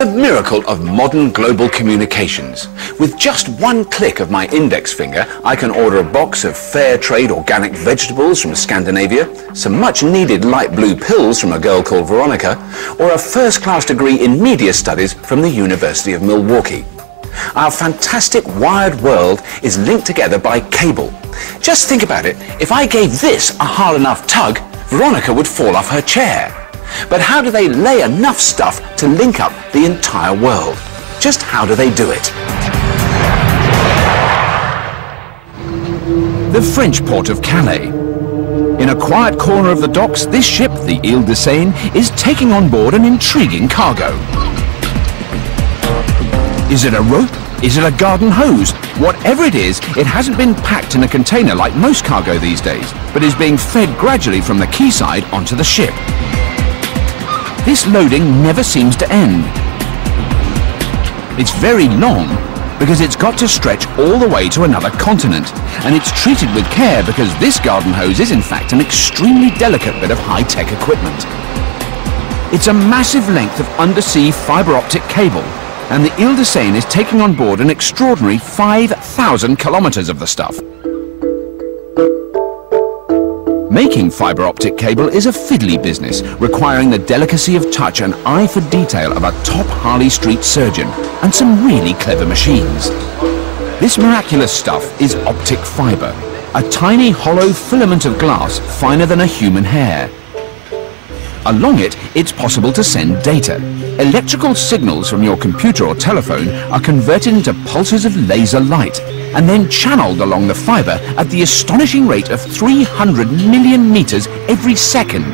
The miracle of modern global communications. With just one click of my index finger, I can order a box of fair trade organic vegetables from Scandinavia, some much needed light blue pills from a girl called Veronica, or a first-class degree in media studies from the University of Milwaukee. Our fantastic wired world is linked together by cable. Just think about it. If I gave this a hard enough tug, Veronica would fall off her chair. But how do they lay enough stuff to link up the entire world? Just how do they do it? The French port of Calais. In a quiet corner of the docks, this ship, the Ile de Seine, is taking on board an intriguing cargo. Is it a rope? Is it a garden hose? Whatever it is, it hasn't been packed in a container like most cargo these days, but is being fed gradually from the quayside onto the ship. This loading never seems to end. It's very long because it's got to stretch all the way to another continent, and it's treated with care because this garden hose is in fact an extremely delicate bit of high-tech equipment. It's a massive length of undersea fibre optic cable, and the Ile de Seine is taking on board an extraordinary 5,000 kilometres of the stuff. Making fibre optic cable is a fiddly business, requiring the delicacy of touch and eye for detail of a top Harley Street surgeon and some really clever machines. This miraculous stuff is optic fibre, a tiny hollow filament of glass finer than a human hair. Along it, it's possible to send data. Electrical signals from your computer or telephone are converted into pulses of laser light and then channeled along the fibre at the astonishing rate of 300 million metres every second.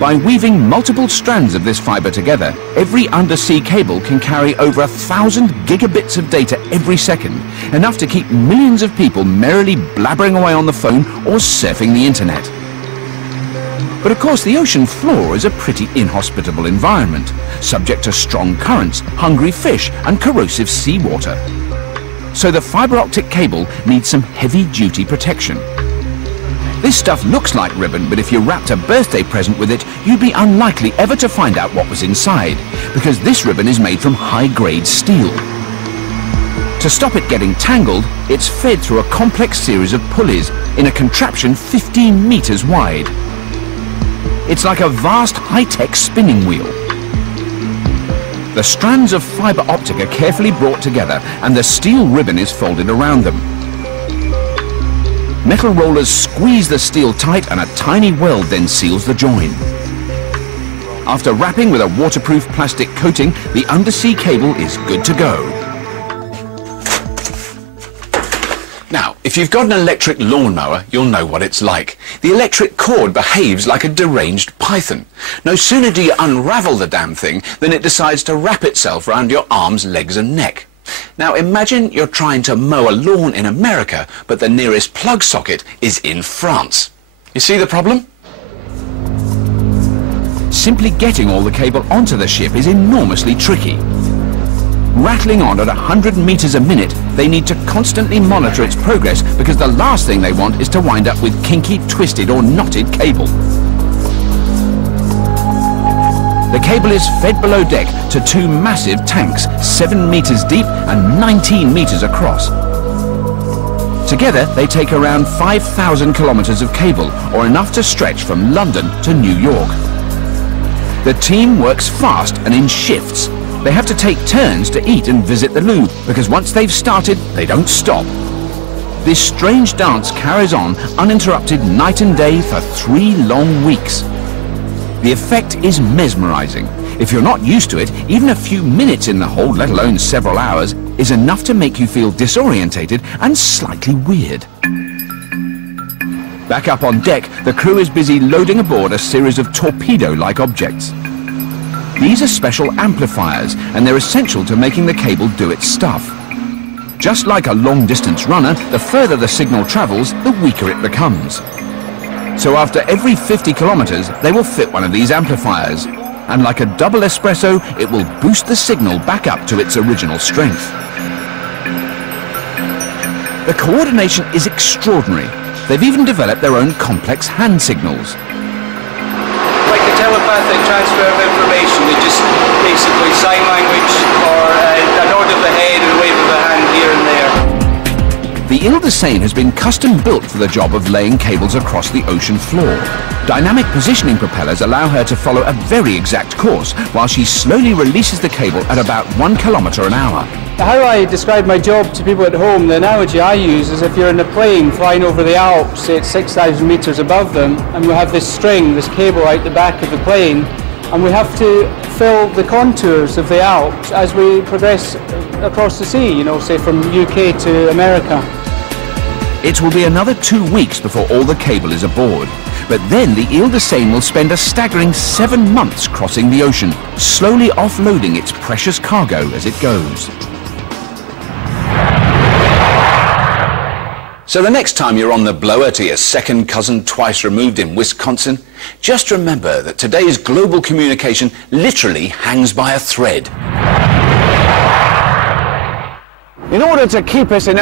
By weaving multiple strands of this fibre together, every undersea cable can carry over 1,000 gigabits of data every second, enough to keep millions of people merrily blabbering away on the phone or surfing the internet. But of course the ocean floor is a pretty inhospitable environment, subject to strong currents, hungry fish and corrosive seawater. So the fibre optic cable needs some heavy-duty protection. This stuff looks like ribbon, but if you wrapped a birthday present with it, you'd be unlikely ever to find out what was inside, because this ribbon is made from high-grade steel. To stop it getting tangled, it's fed through a complex series of pulleys in a contraption 15 metres wide. It's like a vast high-tech spinning wheel. The strands of fibre optic are carefully brought together and the steel ribbon is folded around them. Metal rollers squeeze the steel tight and a tiny weld then seals the join. After wrapping with a waterproof plastic coating, the undersea cable is good to go. Now, if you've got an electric lawnmower, you'll know what it's like. The electric cord behaves like a deranged python. No sooner do you unravel the damn thing than it decides to wrap itself around your arms, legs and neck. Now imagine you're trying to mow a lawn in America, but the nearest plug socket is in France. You see the problem? Simply getting all the cable onto the ship is enormously tricky. Rattling on at 100 metres a minute, they need to constantly monitor its progress because the last thing they want is to wind up with kinky, twisted or knotted cable. The cable is fed below deck to two massive tanks, 7 metres deep and 19 metres across. Together, they take around 5,000 kilometres of cable, or enough to stretch from London to New York. The team works fast and in shifts. They have to take turns to eat and visit the loo, because once they've started, they don't stop. This strange dance carries on uninterrupted night and day for 3 long weeks. The effect is mesmerizing. If you're not used to it, even a few minutes in the hold, let alone several hours, is enough to make you feel disorientated and slightly weird. Back up on deck, the crew is busy loading aboard a series of torpedo-like objects. These are special amplifiers, and they're essential to making the cable do its stuff. Just like a long-distance runner, the further the signal travels, the weaker it becomes. So after every 50 kilometers, they will fit one of these amplifiers, and like a double espresso, it will boost the signal back up to its original strength. The coordination is extraordinary. They've even developed their own complex hand signals. Like the telephone telepathic transfer of information. They just basically sign language or a nod of the head and a wave of the hand here and there. The Undersea has been custom built for the job of laying cables across the ocean floor. Dynamic positioning propellers allow her to follow a very exact course while she slowly releases the cable at about 1 kilometre an hour. How I describe my job to people at home, the analogy I use is if you're in a plane flying over the Alps, say it's 6,000 metres above them, and we have this string, this cable out the back of the plane, and we have to fill the contours of the Alps as we progress across the sea, you know, say from UK to America. It will be another 2 weeks before all the cable is aboard. But then the Undersea will spend a staggering 7 months crossing the ocean, slowly offloading its precious cargo as it goes. So the next time you're on the blower to your second cousin twice removed in Wisconsin, just remember that today's global communication literally hangs by a thread. In order to keep us in